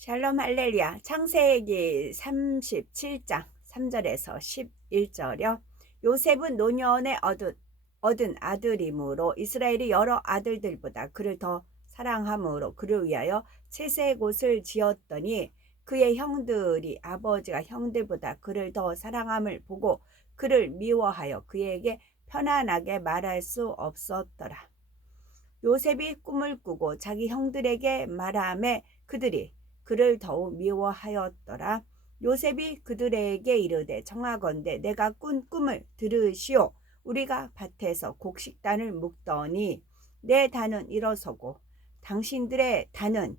샬롬 할렐루야. 창세기 37장 3절에서 11절이요. 요셉은 노년에 얻은 아들이므로 이스라엘이 여러 아들들보다 그를 더 사랑함으로 그를 위하여 채색옷을 지었더니 그의 형들이 아버지가 형들보다 그를 더 사랑함을 보고 그를 미워하여 그에게 편안하게 말할 수 없었더라. 요셉이 꿈을 꾸고 자기 형들에게 말하매 그들이 그를 더욱 미워하였더라. 요셉이 그들에게 이르되 청하건대 내가 꾼 꿈을 들으시오. 우리가 밭에서 곡식단을 묶더니 내 단은 일어서고 당신들의 단은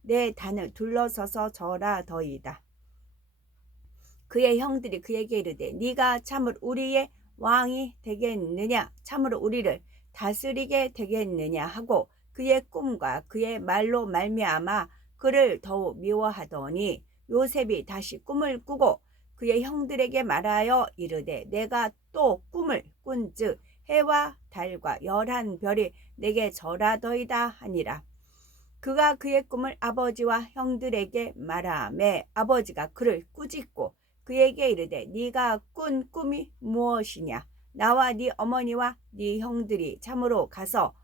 내 단을 둘러서서 절하더이다. 그의 형들이 그에게 이르되 네가 참으로 우리의 왕이 되겠느냐, 참으로 우리를 다스리게 되겠느냐 하고 그의 꿈과 그의 말로 말미암아 그를 더욱 미워하더니 요셉이 다시 꿈을 꾸고 그의 형들에게 말하여 이르되 내가 또 꿈을 꾼즉 해와 달과 11별이 내게 절하더이다 하니라. 그가 그의 꿈을 아버지와 형들에게 말하매 아버지가 그를 꾸짖고 그에게 이르되 네가 꾼 꿈이 무엇이냐? 나와 네 어머니와 네 형들이 참으로 가서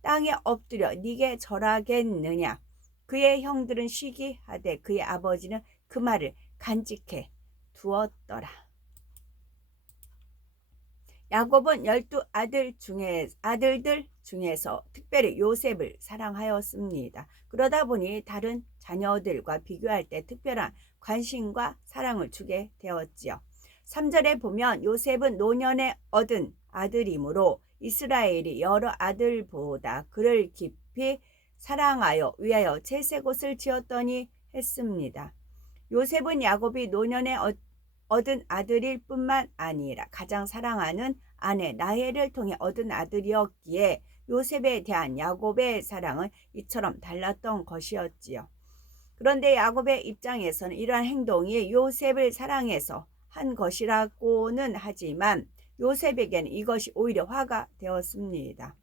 땅에 엎드려 네게 절하겠느냐? 그의 형들은 시기하되 그의 아버지는 그 말을 간직해 두었더라. 야곱은 12아들들 중에서 특별히 요셉을 사랑하였습니다. 그러다 보니 다른 자녀들과 비교할 때 특별한 관심과 사랑을 주게 되었지요. 3절에 보면 요셉은 노년에 얻은 아들이므로 이스라엘이 여러 아들보다 그를 깊이 사랑하여 위하여 채색옷을 지었더니 했습니다. 요셉은 야곱이 노년에 얻은 아들일 뿐만 아니라 가장 사랑하는 아내 라헬을 통해 얻은 아들이었기에 요셉에 대한 야곱의 사랑은 이처럼 달랐던 것이었지요. 그런데 야곱의 입장에서는 이러한 행동이 요셉을 사랑해서 한 것이라고는 하지만 요셉에게는 이것이 오히려 화가 되었습니다.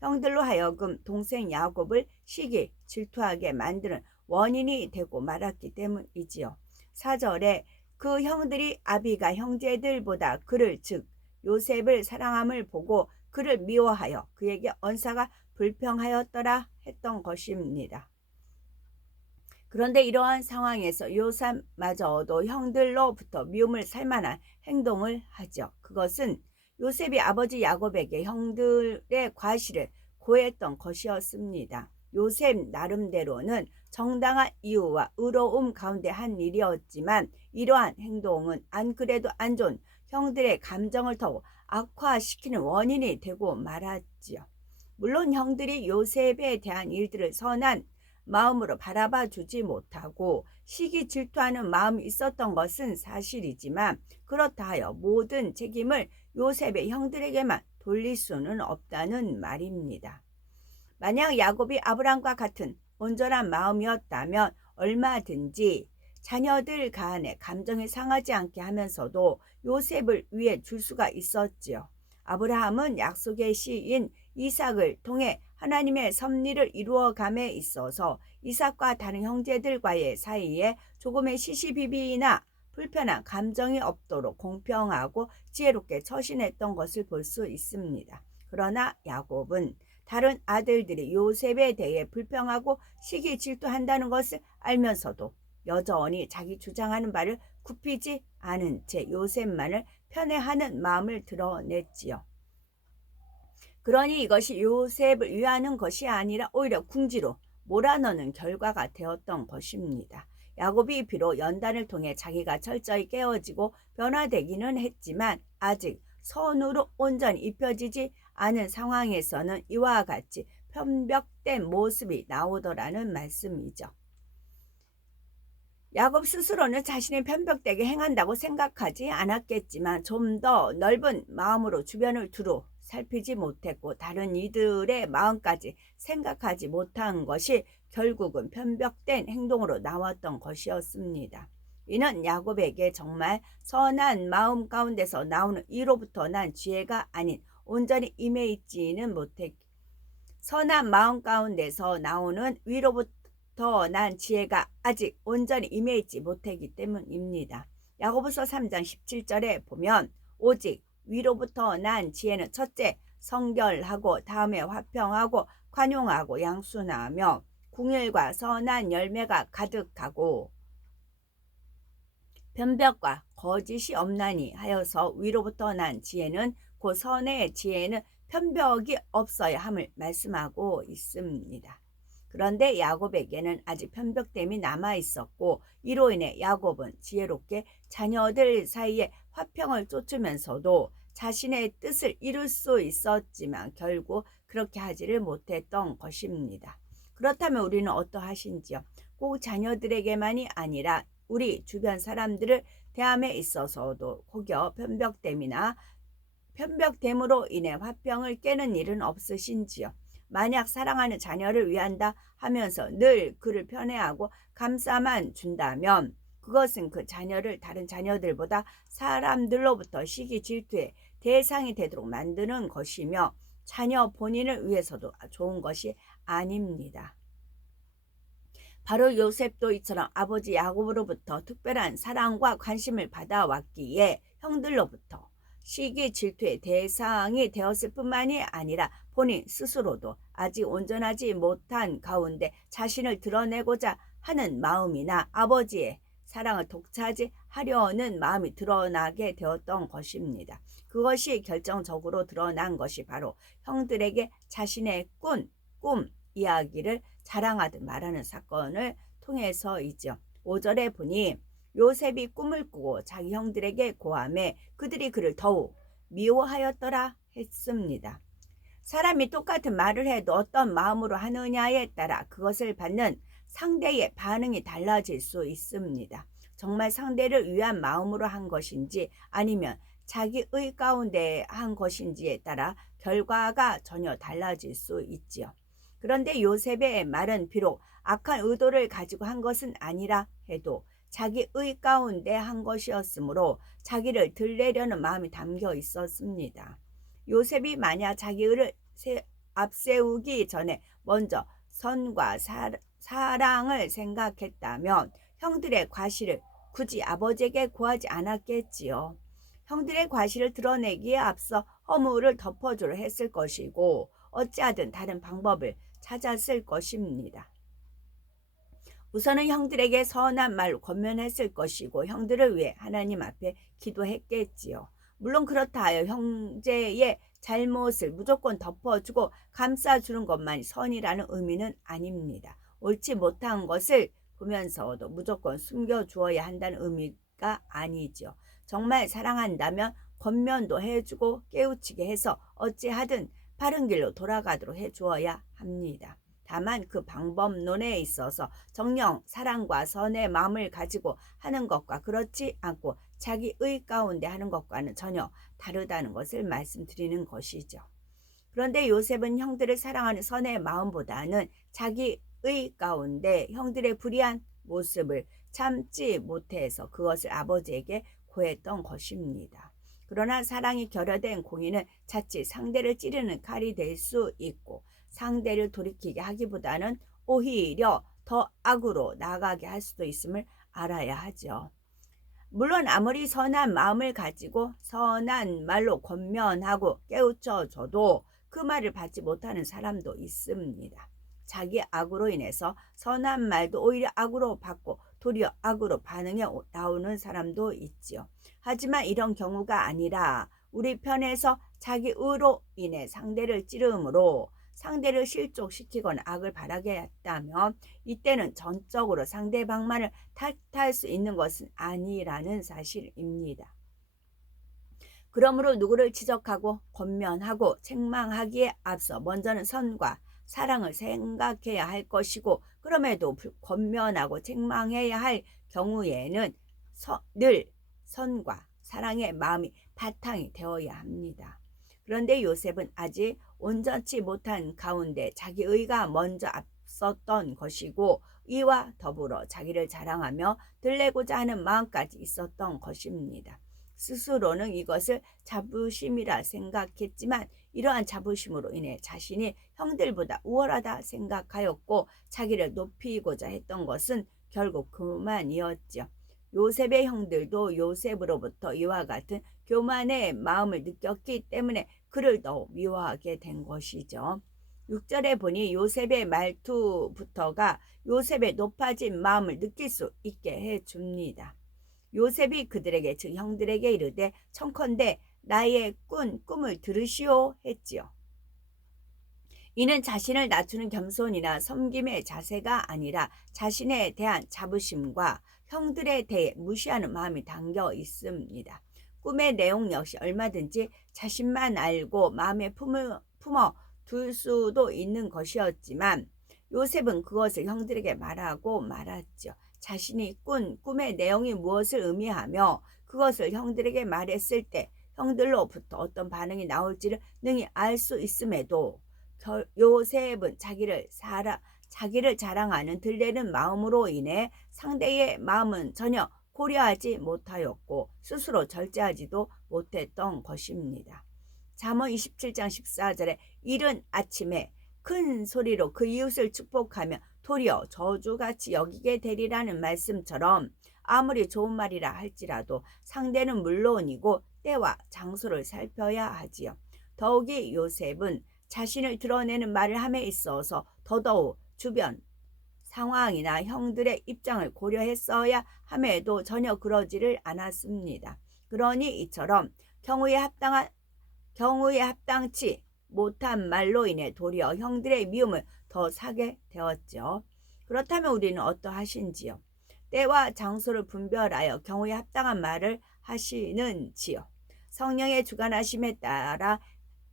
형들로 하여금 동생 야곱을 시기 질투하게 만드는 원인이 되고 말았기 때문이지요. 4절에 그 형들이 아비가 형제들보다 그를 즉 요셉을 사랑함을 보고 그를 미워하여 그에게 언사가 불평하였더라 했던 것입니다. 그런데 이러한 상황에서 요셉마저도 형들로부터 미움을 살 만한 행동을 하죠. 그것은 요셉이 아버지 야곱에게 형들의 과실을 고했던 것이었습니다. 요셉 나름대로는 정당한 이유와 의로움 가운데 한 일이었지만 이러한 행동은 안 그래도 안 좋은 형들의 감정을 더욱 악화시키는 원인이 되고 말았지요. 물론 형들이 요셉에 대한 일들을 선한 마음으로 바라봐 주지 못하고 시기 질투하는 마음이 있었던 것은 사실이지만 그렇다 하여 모든 책임을 요셉의 형들에게만 돌릴 수는 없다는 말입니다. 만약 야곱이 아브람과 같은 온전한 마음이었다면 얼마든지 자녀들 간에 감정이 상하지 않게 하면서도 요셉을 위해 줄 수가 있었지요. 아브라함은 약속의 시인 이삭을 통해 하나님의 섭리를 이루어감에 있어서 이삭과 다른 형제들과의 사이에 조금의 시시비비나 불편한 감정이 없도록 공평하고 지혜롭게 처신했던 것을 볼 수 있습니다. 그러나 야곱은 다른 아들들이 요셉에 대해 불평하고 시기 질투한다는 것을 알면서도 여전히 자기 주장하는 바를 굽히지 않은 채 요셉만을 편애하는 마음을 드러냈지요. 그러니 이것이 요셉을 위하는 것이 아니라 오히려 궁지로 몰아넣는 결과가 되었던 것입니다. 야곱이 비록 연단을 통해 자기가 철저히 깨어지고 변화되기는 했지만 아직 선으로 온전히 입혀지지 않은 상황에서는 이와 같이 편벽된 모습이 나오더라는 말씀이죠. 야곱 스스로는 자신이 편벽되게 행한다고 생각하지 않았겠지만 좀 더 넓은 마음으로 주변을 두루 살피지 못했고 다른 이들의 마음까지 생각하지 못한 것이 결국은 편벽된 행동으로 나왔던 것이었습니다. 이는 야곱에게 정말 선한 마음 가운데서 나오는 이로부터 난 지혜가 아닌 온전히 임해 있지는 못했 선한 마음 가운데서 나오는 위로부터 위로부터 난 지혜가 아직 온전히 임해있지 못하기 때문입니다. 야고보서 3장 17절에 보면 오직 위로부터 난 지혜는 첫째 성결하고 다음에 화평하고 관용하고 양순하며 궁율과 선한 열매가 가득하고 변벽과 거짓이 없나니 하여서 위로부터 난 지혜는 그 선의 지혜는 편벽이 없어야 함을 말씀하고 있습니다. 그런데 야곱에게는 아직 편벽됨이 남아 있었고 이로 인해 야곱은 지혜롭게 자녀들 사이에 화평을 쫓으면서도 자신의 뜻을 이룰 수 있었지만 결국 그렇게 하지를 못했던 것입니다. 그렇다면 우리는 어떠하신지요? 꼭 자녀들에게만이 아니라 우리 주변 사람들을 대함에 있어서도 혹여 편벽됨으로 인해 화평을 깨는 일은 없으신지요? 만약 사랑하는 자녀를 위한다 하면서 늘 그를 편애하고 감싸만 준다면 그것은 그 자녀를 다른 자녀들보다 사람들로부터 시기 질투의 대상이 되도록 만드는 것이며 자녀 본인을 위해서도 좋은 것이 아닙니다. 바로 요셉도 이처럼 아버지 야곱으로부터 특별한 사랑과 관심을 받아왔기에 형들로부터 시기 질투의 대상이 되었을 뿐만이 아니라 본인 스스로도 아직 온전하지 못한 가운데 자신을 드러내고자 하는 마음이나 아버지의 사랑을 독차지하려는 마음이 드러나게 되었던 것입니다. 그것이 결정적으로 드러난 것이 바로 형들에게 자신의 꿈 이야기를 자랑하듯 말하는 사건을 통해서이죠. 5절에 보니 요셉이 꿈을 꾸고 자기 형들에게 고하매 그들이 그를 더욱 미워하였더라 했습니다. 사람이 똑같은 말을 해도 어떤 마음으로 하느냐에 따라 그것을 받는 상대의 반응이 달라질 수 있습니다. 정말 상대를 위한 마음으로 한 것인지 아니면 자기의 가운데 한 것인지에 따라 결과가 전혀 달라질 수 있지요. 그런데 요셉의 말은 비록 악한 의도를 가지고 한 것은 아니라 해도 자기의 가운데 한 것이었으므로 자기를 들내려는 마음이 담겨 있었습니다. 요셉이 만약 자기를 앞세우기 전에 먼저 선과 사랑을 생각했다면 형들의 과실을 굳이 아버지에게 구하지 않았겠지요. 형들의 과실을 드러내기에 앞서 허물을 덮어주려 했을 것이고 어찌하든 다른 방법을 찾았을 것입니다. 우선은 형들에게 선한 말로 권면했을 것이고 형들을 위해 하나님 앞에 기도했겠지요. 물론 그렇다 하여 형제의 잘못을 무조건 덮어주고 감싸주는 것만이 선이라는 의미는 아닙니다. 옳지 못한 것을 보면서도 무조건 숨겨주어야 한다는 의미가 아니죠. 정말 사랑한다면 권면도 해주고 깨우치게 해서 어찌하든 바른 길로 돌아가도록 해주어야 합니다. 다만 그 방법론에 있어서 정녕 사랑과 선의 마음을 가지고 하는 것과 그렇지 않고 자기의 가운데 하는 것과는 전혀 다르다는 것을 말씀드리는 것이죠. 그런데 요셉은 형들을 사랑하는 선의 마음보다는 자기의 가운데 형들의 불의한 모습을 참지 못해서 그것을 아버지에게 고했던 것입니다. 그러나 사랑이 결여된 공의는 자칫 상대를 찌르는 칼이 될 수 있고 상대를 돌이키게 하기보다는 오히려 더 악으로 나아가게 할 수도 있음을 알아야 하죠. 물론 아무리 선한 마음을 가지고 선한 말로 권면하고 깨우쳐줘도 그 말을 받지 못하는 사람도 있습니다. 자기 악으로 인해서 선한 말도 오히려 악으로 받고 도리어 악으로 반응해 나오는 사람도 있지요. 하지만 이런 경우가 아니라 우리 편에서 자기 의로 인해 상대를 찌르므로 상대를 실족시키거나 악을 바라게 했다면 이때는 전적으로 상대방만을 탓할 수 있는 것은 아니라는 사실입니다. 그러므로 누구를 지적하고 권면하고 책망하기에 앞서 먼저는 선과 사랑을 생각해야 할 것이고 그럼에도 권면하고 책망해야 할 경우에는 늘 선과 사랑의 마음이 바탕이 되어야 합니다. 그런데 요셉은 아직 온전치 못한 가운데 자기 의가 먼저 앞섰던 것이고 이와 더불어 자기를 자랑하며 들레고자 하는 마음까지 있었던 것입니다. 스스로는 이것을 자부심이라 생각했지만 이러한 자부심으로 인해 자신이 형들보다 우월하다 생각하였고 자기를 높이고자 했던 것은 결국 그만이었죠. 요셉의 형들도 요셉으로부터 이와 같은 교만의 마음을 느꼈기 때문에 그를 더 미워하게 된 것이죠. 6절에 보니 요셉의 말투부터가 요셉의 높아진 마음을 느낄 수 있게 해줍니다. 요셉이 그들에게 즉 형들에게 이르되 청컨대 나의 꿈을 들으시오 했지요. 이는 자신을 낮추는 겸손이나 섬김의 자세가 아니라 자신에 대한 자부심과 형들에 대해 무시하는 마음이 담겨 있습니다. 꿈의 내용 역시 얼마든지 자신만 알고 마음에 품어 둘 수도 있는 것이었지만 요셉은 그것을 형들에게 말하고 말았죠. 자신이 꾼 꿈의 내용이 무엇을 의미하며 그것을 형들에게 말했을 때 형들로부터 어떤 반응이 나올지를 능히 알 수 있음에도 요셉은 자기를 자랑하는 들레는 마음으로 인해 상대의 마음은 전혀 고려하지 못하였고 스스로 절제하지도 못했던 것입니다. 잠언 27장 14절에 이른 아침에 큰 소리로 그 이웃을 축복하며 도리어 저주같이 여기게 되리라는 말씀처럼 아무리 좋은 말이라 할지라도 상대는 물론이고 때와 장소를 살펴야 하지요. 더욱이 요셉은 자신을 드러내는 말을 함에 있어서 더더욱 주변 상황이나 형들의 입장을 고려했어야 함에도 전혀 그러지를 않았습니다. 그러니 이처럼 경우에 합당치 못한 말로 인해 도리어 형들의 미움을 더 사게 되었죠. 그렇다면 우리는 어떠하신지요? 때와 장소를 분별하여 경우에 합당한 말을 하시는지요? 성령의 주관하심에 따라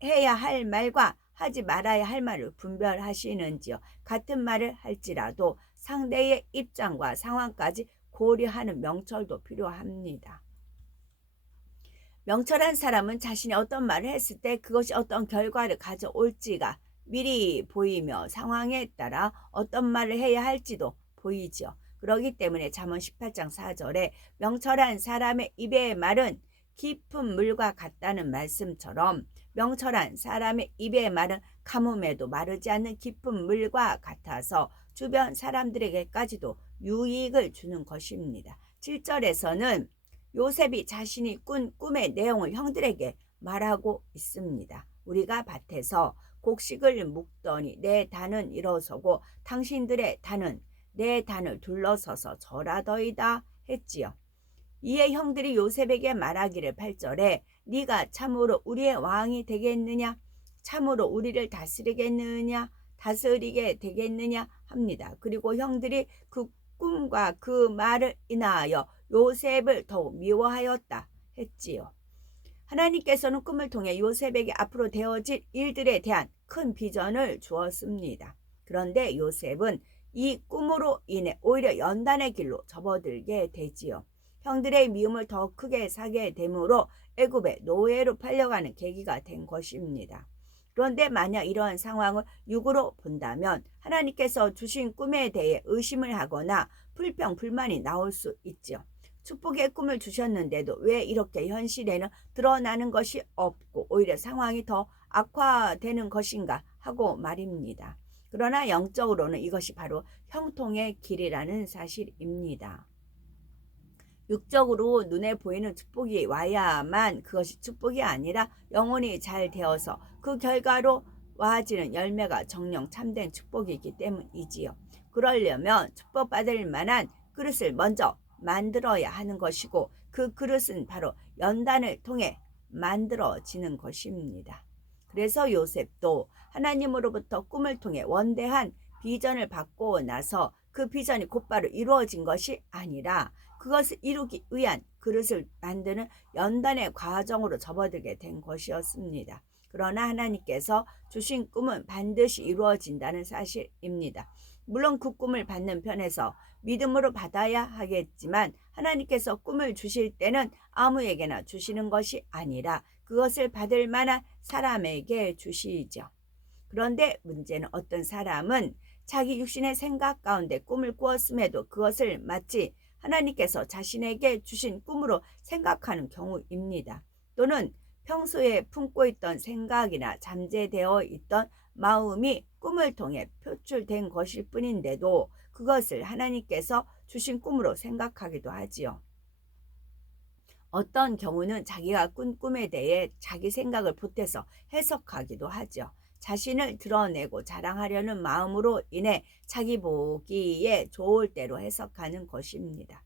해야 할 말과 하지 말아야 할 말을 분별하시는지요? 같은 말을 할지라도 상대의 입장과 상황까지 고려하는 명철도 필요합니다. 명철한 사람은 자신이 어떤 말을 했을 때 그것이 어떤 결과를 가져올지가 미리 보이며 상황에 따라 어떤 말을 해야 할지도 보이죠. 그렇기 때문에 잠언 18장 4절에 명철한 사람의 입의 말은 깊은 물과 같다는 말씀처럼 명철한 사람의 입의 말은 가뭄에도 마르지 않는 깊은 물과 같아서 주변 사람들에게까지도 유익을 주는 것입니다. 7절에서는 요셉이 자신이 꾼 꿈의 내용을 형들에게 말하고 있습니다. 우리가 밭에서 곡식을 묵더니 내 단은 일어서고 당신들의 단은 내 단을 둘러서서 절하더이다 했지요. 이에 형들이 요셉에게 말하기를 8절에 네가 참으로 우리의 왕이 되겠느냐? 참으로 우리를 다스리게 되겠느냐 합니다. 그리고 형들이 그 꿈과 그 말을 인하여 요셉을 더욱 미워하였다 했지요. 하나님께서는 꿈을 통해 요셉에게 앞으로 되어질 일들에 대한 큰 비전을 주었습니다. 그런데 요셉은 이 꿈으로 인해 오히려 연단의 길로 접어들게 되지요. 형들의 미움을 더 크게 사게 되므로 애굽의 노예로 팔려가는 계기가 된 것입니다. 그런데 만약 이러한 상황을 육으로 본다면 하나님께서 주신 꿈에 대해 의심을 하거나 불평, 불만이 나올 수 있죠. 축복의 꿈을 주셨는데도 왜 이렇게 현실에는 드러나는 것이 없고 오히려 상황이 더 악화되는 것인가 하고 말입니다. 그러나 영적으로는 이것이 바로 형통의 길이라는 사실입니다. 육적으로 눈에 보이는 축복이 와야만 그것이 축복이 아니라 영혼이 잘 되어서 그 결과로 와지는 열매가 정령 참된 축복이기 때문이지요. 그러려면 축복받을 만한 그릇을 먼저 만들어야 하는 것이고 그 그릇은 바로 연단을 통해 만들어지는 것입니다. 그래서 요셉도 하나님으로부터 꿈을 통해 원대한 비전을 받고 나서 그 비전이 곧바로 이루어진 것이 아니라 그것을 이루기 위한 그릇을 만드는 연단의 과정으로 접어들게 된 것이었습니다. 그러나 하나님께서 주신 꿈은 반드시 이루어진다는 사실입니다. 물론 그 꿈을 받는 편에서 믿음으로 받아야 하겠지만 하나님께서 꿈을 주실 때는 아무에게나 주시는 것이 아니라 그것을 받을 만한 사람에게 주시죠. 그런데 문제는 어떤 사람은 자기 육신의 생각 가운데 꿈을 꾸었음에도 그것을 마치 하나님께서 자신에게 주신 꿈으로 생각하는 경우입니다. 또는 평소에 품고 있던 생각이나 잠재되어 있던 마음이 꿈을 통해 표출된 것일 뿐인데도 그것을 하나님께서 주신 꿈으로 생각하기도 하지요. 어떤 경우는 자기가 꾼 꿈에 대해 자기 생각을 보태서 해석하기도 하죠. 자신을 드러내고 자랑하려는 마음으로 인해 자기 보기에 좋을 대로 해석하는 것입니다.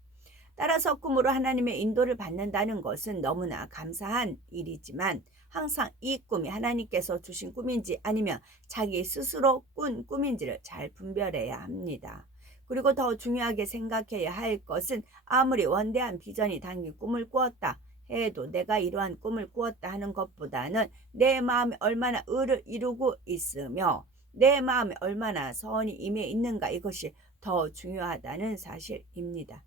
따라서 꿈으로 하나님의 인도를 받는다는 것은 너무나 감사한 일이지만 항상 이 꿈이 하나님께서 주신 꿈인지 아니면 자기 스스로 꾼 꿈인지를 잘 분별해야 합니다. 그리고 더 중요하게 생각해야 할 것은 아무리 원대한 비전이 담긴 꿈을 꾸었다 해도 내가 이러한 꿈을 꾸었다 하는 것보다는 내 마음에 얼마나 의를 이루고 있으며 내 마음에 얼마나 선이 임해 있는가, 이것이 더 중요하다는 사실입니다.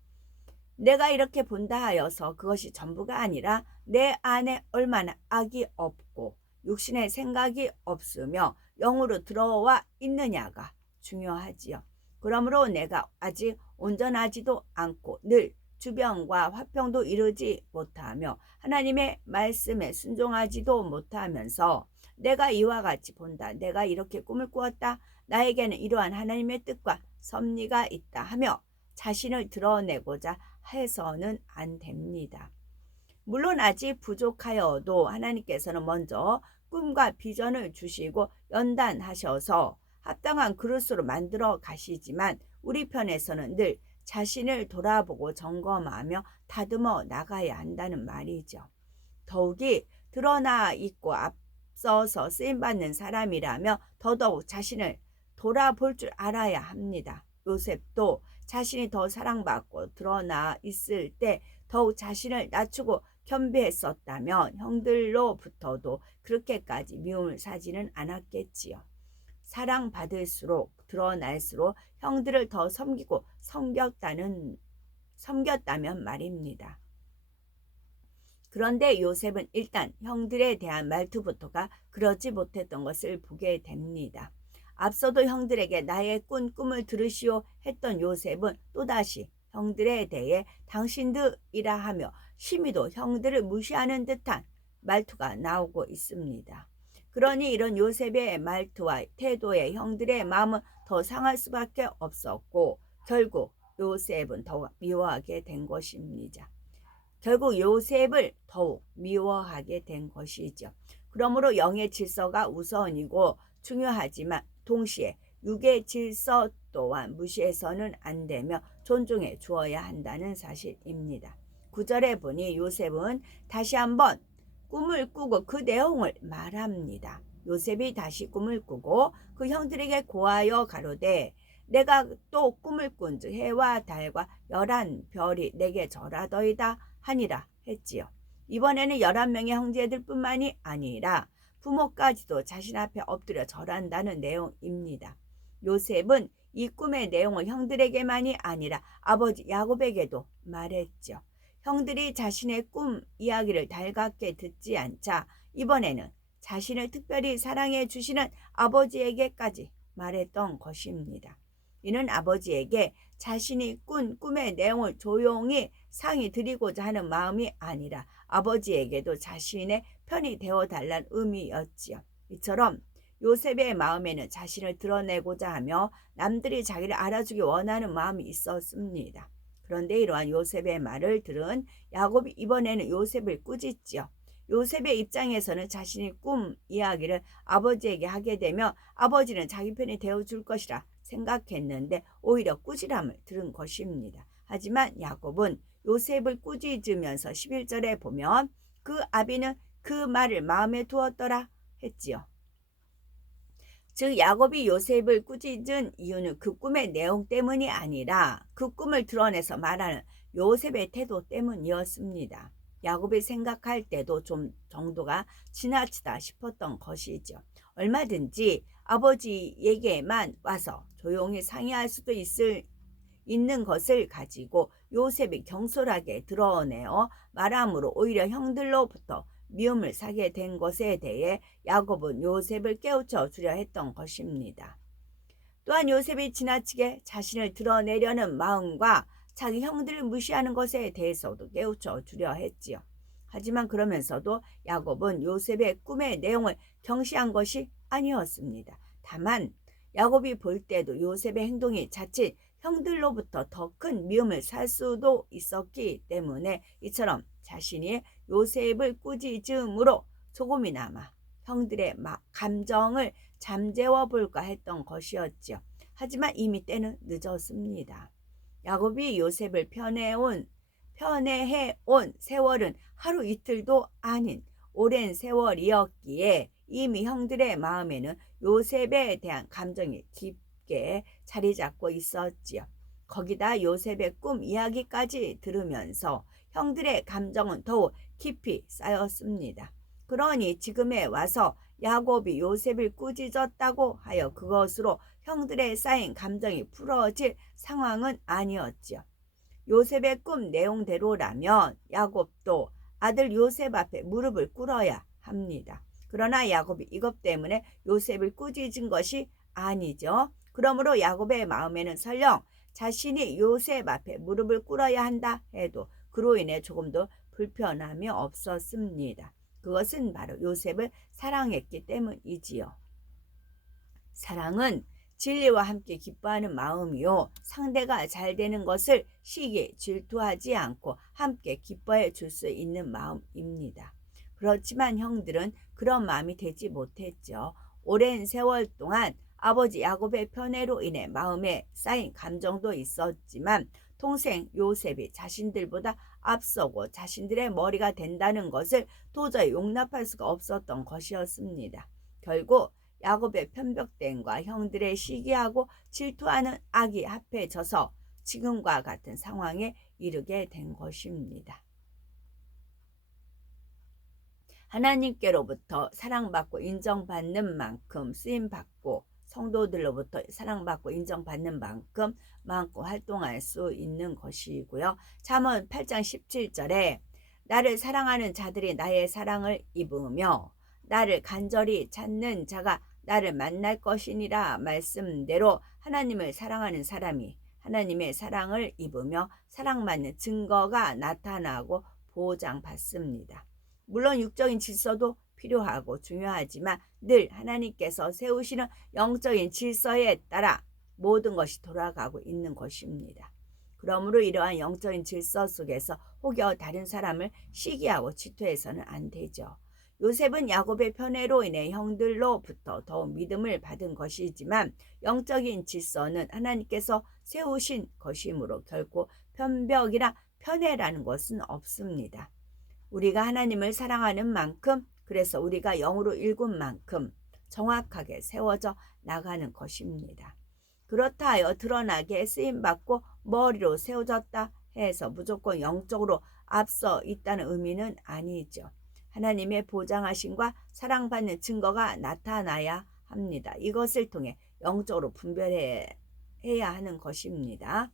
내가 이렇게 본다 하여서 그것이 전부가 아니라 내 안에 얼마나 악이 없고 육신의 생각이 없으며 영으로 들어와 있느냐가 중요하지요. 그러므로 내가 아직 온전하지도 않고 늘 주변과 화평도 이루지 못하며 하나님의 말씀에 순종하지도 못하면서 내가 이와 같이 본다, 내가 이렇게 꿈을 꾸었다, 나에게는 이러한 하나님의 뜻과 섭리가 있다 하며 자신을 드러내고자 해서는 안 됩니다. 물론 아직 부족하여도 하나님께서는 먼저 꿈과 비전을 주시고 연단하셔서 합당한 그릇으로 만들어 가시지만 우리 편에서는 늘 자신을 돌아보고 점검하며 다듬어 나가야 한다는 말이죠. 더욱이 드러나 있고 앞서서 쓰임받는 사람이라며 더더욱 자신을 돌아볼 줄 알아야 합니다. 요셉도 자신이 더 사랑받고 드러나 있을 때 더욱 자신을 낮추고 겸비했었다면 형들로부터도 그렇게까지 미움을 사지는 않았겠지요. 사랑받을수록 드러날수록 형들을 더 섬기고 섬겼다면 말입니다. 그런데 요셉은 일단 형들에 대한 말투부터가 그러지 못했던 것을 보게 됩니다. 앞서도 형들에게 나의 꾼 꿈을 들으시오 했던 요셉은 또다시 형들에 대해 당신들이라 하며 심히도 형들을 무시하는 듯한 말투가 나오고 있습니다. 그러니 이런 요셉의 말투와 태도에 형들의 마음은 더 상할 수밖에 없었고 결국 요셉은 더욱 미워하게 된 것입니다. 결국 요셉을 더욱 미워하게 된 것이죠. 그러므로 영의 질서가 우선이고 중요하지만 동시에 육의 질서 또한 무시해서는 안 되며 존중해 주어야 한다는 사실입니다. 9절에 보니 요셉은 다시 한번 꿈을 꾸고 그 내용을 말합니다. 요셉이 다시 꿈을 꾸고 그 형들에게 고하여 가로되 내가 또 꿈을 꾼즉 해와 달과 11별이 내게 절하더이다 하니라 했지요. 이번에는 11명의 형제들 뿐만이 아니라 부모까지도 자신 앞에 엎드려 절한다는 내용입니다. 요셉은 이 꿈의 내용을 형들에게만이 아니라 아버지 야곱에게도 말했죠. 형들이 자신의 꿈 이야기를 달갑게 듣지 않자 이번에는 자신을 특별히 사랑해 주시는 아버지에게까지 말했던 것입니다. 이는 아버지에게 자신이 꾼 꿈의 내용을 조용히 상의 드리고자 하는 마음이 아니라 아버지에게도 자신의 편이 되어달라는 의미였지요. 이처럼 요셉의 마음에는 자신을 드러내고자 하며 남들이 자기를 알아주기 원하는 마음이 있었습니다. 그런데 이러한 요셉의 말을 들은 야곱이 이번에는 요셉을 꾸짖지요. 요셉의 입장에서는 자신이 꿈 이야기를 아버지에게 하게 되면 아버지는 자기 편이 되어줄 것이라 생각했는데 오히려 꾸지람을 들은 것입니다. 하지만 야곱은 요셉을 꾸짖으면서 11절에 보면 그 아비는 그 말을 마음에 두었더라 했지요. 즉 야곱이 요셉을 꾸짖은 이유는 그 꿈의 내용 때문이 아니라 그 꿈을 드러내서 말하는 요셉의 태도 때문이었습니다. 야곱이 생각할 때도 좀 정도가 지나치다 싶었던 것이죠. 얼마든지 아버지에게만 와서 조용히 상의할 수도 있는 것을 가지고 요셉이 경솔하게 드러내어 말함으로 오히려 형들로부터 미움을 사게 된 것에 대해 야곱은 요셉을 깨우쳐 주려 했던 것입니다. 또한 요셉이 지나치게 자신을 드러내려는 마음과 자기 형들을 무시하는 것에 대해서도 깨우쳐 주려 했지요. 하지만 그러면서도 야곱은 요셉의 꿈의 내용을 경시한 것이 아니었습니다. 다만 야곱이 볼 때도 요셉의 행동이 자칫 형들로부터 더 큰 미움을 살 수도 있었기 때문에 이처럼 자신이 요셉을 꾸짖음으로 조금이나마 형들의 감정을 잠재워 볼까 했던 것이었지요. 하지만 이미 때는 늦었습니다. 야곱이 요셉을 편애해온 세월은 하루 이틀도 아닌 오랜 세월이었기에 이미 형들의 마음에는 요셉에 대한 감정이 깊게 자리 잡고 있었지요. 거기다 요셉의 꿈 이야기까지 들으면서 형들의 감정은 더욱 깊이 쌓였습니다. 그러니 지금에 와서 야곱이 요셉을 꾸짖었다고 하여 그것으로 형들의 쌓인 감정이 풀어질 상황은 아니었지요. 요셉의 꿈 내용대로라면 야곱도 아들 요셉 앞에 무릎을 꿇어야 합니다. 그러나 야곱이 이것 때문에 요셉을 꾸짖은 것이 아니죠. 그러므로 야곱의 마음에는 설령 자신이 요셉 앞에 무릎을 꿇어야 한다 해도 그로 인해 조금도 불편함이 없었습니다. 그것은 바로 요셉을 사랑했기 때문이지요. 사랑은 진리와 함께 기뻐하는 마음이요. 상대가 잘 되는 것을 시기에 질투하지 않고 함께 기뻐해 줄 수 있는 마음입니다. 그렇지만 형들은 그런 마음이 되지 못했죠. 오랜 세월 동안 아버지 야곱의 편애로 인해 마음에 쌓인 감정도 있었지만 동생 요셉이 자신들보다 앞서고 자신들의 머리가 된다는 것을 도저히 용납할 수가 없었던 것이었습니다. 결국 야곱의 편벽됨과 형들의 시기하고 질투하는 악이 합해져서 지금과 같은 상황에 이르게 된 것입니다. 하나님께로부터 사랑받고 인정받는 만큼 쓰임받고 성도들로부터 사랑받고 인정받는 만큼 많고 활동할 수 있는 것이고요. 잠언 8장 17절에 나를 사랑하는 자들이 나의 사랑을 입으며 나를 간절히 찾는 자가 나를 만날 것이니라 말씀대로 하나님을 사랑하는 사람이 하나님의 사랑을 입으며 사랑받는 증거가 나타나고 보장받습니다. 물론 육적인 질서도 필요하고 중요하지만 늘 하나님께서 세우시는 영적인 질서에 따라 모든 것이 돌아가고 있는 것입니다. 그러므로 이러한 영적인 질서 속에서 혹여 다른 사람을 시기하고 질투해서는 안 되죠. 요셉은 야곱의 편애로 인해 형들로부터 더욱 믿음을 받은 것이지만 영적인 질서는 하나님께서 세우신 것이므로 결코 편벽이나 편애라는 것은 없습니다. 우리가 하나님을 사랑하는 만큼 그래서 우리가 영으로 일군 만큼 정확하게 세워져 나가는 것입니다. 그렇다 하여 드러나게 쓰임받고 머리로 세워졌다 해서 무조건 영적으로 앞서 있다는 의미는 아니죠. 하나님의 보장하심과 사랑받는 증거가 나타나야 합니다. 이것을 통해 영적으로 분별해야 하는 것입니다.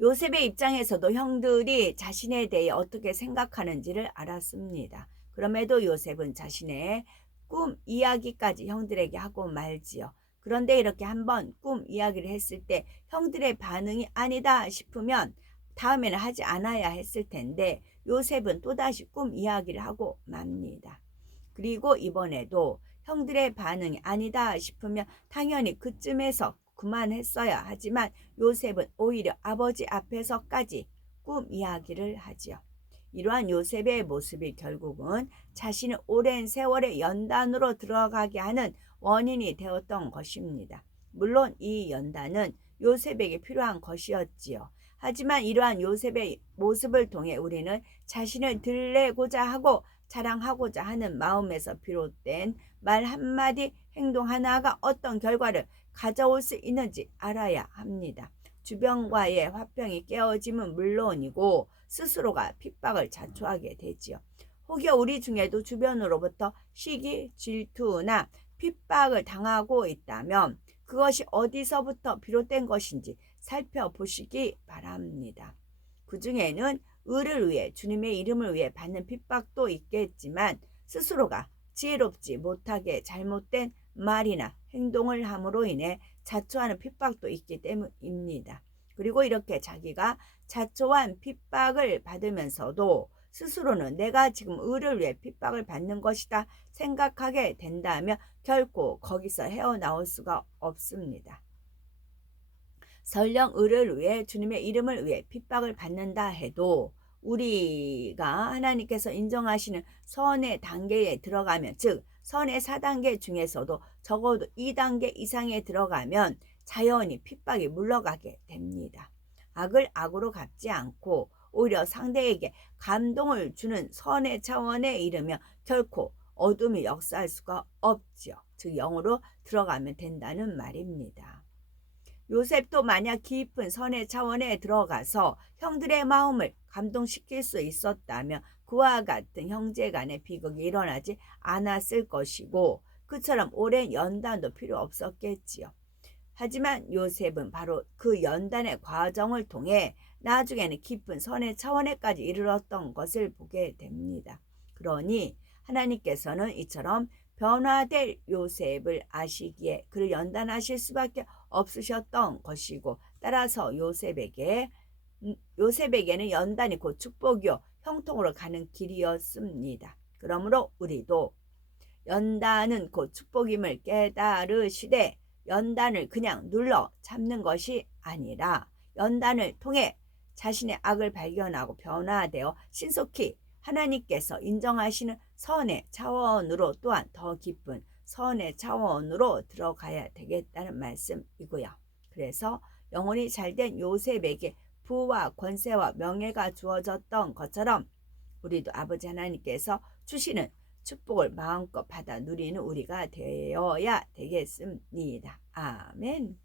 요셉의 입장에서도 형들이 자신에 대해 어떻게 생각하는지를 알았습니다. 그럼에도 요셉은 자신의 꿈 이야기까지 형들에게 하고 말지요. 그런데 이렇게 한번 꿈 이야기를 했을 때 형들의 반응이 아니다 싶으면 다음에는 하지 않아야 했을 텐데 요셉은 또다시 꿈 이야기를 하고 맙니다. 그리고 이번에도 형들의 반응이 아니다 싶으면 당연히 그쯤에서 그만했어야 하지만 요셉은 오히려 아버지 앞에서까지 꿈 이야기를 하지요. 이러한 요셉의 모습이 결국은 자신의 오랜 세월의 연단으로 들어가게 하는 원인이 되었던 것입니다. 물론 이 연단은 요셉에게 필요한 것이었지요. 하지만 이러한 요셉의 모습을 통해 우리는 자신을 드러내고자 하고 자랑하고자 하는 마음에서 비롯된 말 한마디 행동 하나가 어떤 결과를 가져올 수 있는지 알아야 합니다. 주변과의 화평이 깨어짐은 물론이고 스스로가 핍박을 자초하게 되지요. 혹여 우리 중에도 주변으로부터 시기, 질투나 핍박을 당하고 있다면 그것이 어디서부터 비롯된 것인지 살펴보시기 바랍니다. 그 중에는 의를 위해 주님의 이름을 위해 받는 핍박도 있겠지만 스스로가 지혜롭지 못하게 잘못된 말이나 행동을 함으로 인해 자초하는 핍박도 있기 때문입니다. 그리고 이렇게 자기가 자초한 핍박을 받으면서도 스스로는 내가 지금 의를 위해 핍박을 받는 것이다 생각하게 된다면 결코 거기서 헤어나올 수가 없습니다. 설령 의를 위해 주님의 이름을 위해 핍박을 받는다 해도 우리가 하나님께서 인정하시는 선의 단계에 들어가면, 즉 선의 4단계 중에서도 적어도 2단계 이상에 들어가면 자연히 핍박이 물러가게 됩니다. 악을 악으로 갚지 않고 오히려 상대에게 감동을 주는 선의 차원에 이르면 결코 어둠이 역사할 수가 없지요. 즉 영으로 들어가면 된다는 말입니다. 요셉도 만약 깊은 선의 차원에 들어가서 형들의 마음을 감동시킬 수 있었다면 그와 같은 형제 간의 비극이 일어나지 않았을 것이고 그처럼 오랜 연단도 필요 없었겠지요. 하지만 요셉은 바로 그 연단의 과정을 통해 나중에는 깊은 선의 차원에까지 이르렀던 것을 보게 됩니다. 그러니 하나님께서는 이처럼 변화될 요셉을 아시기에 그를 연단하실 수밖에 없으셨던 것이고, 따라서 요셉에게는 연단이 곧 축복이요 형통으로 가는 길이었습니다. 그러므로 우리도 연단은 곧 축복임을 깨달으시되 연단을 그냥 눌러 참는 것이 아니라 연단을 통해 자신의 악을 발견하고 변화되어 신속히 하나님께서 인정하시는 선의 차원으로, 또한 더 깊은 선의 차원으로 들어가야 되겠다는 말씀이고요. 그래서 영혼이 잘된 요셉에게 부와 권세와 명예가 주어졌던 것처럼 우리도 아버지 하나님께서 주시는 축복을 마음껏 받아 누리는 우리가 되어야 되겠습니다. 아멘.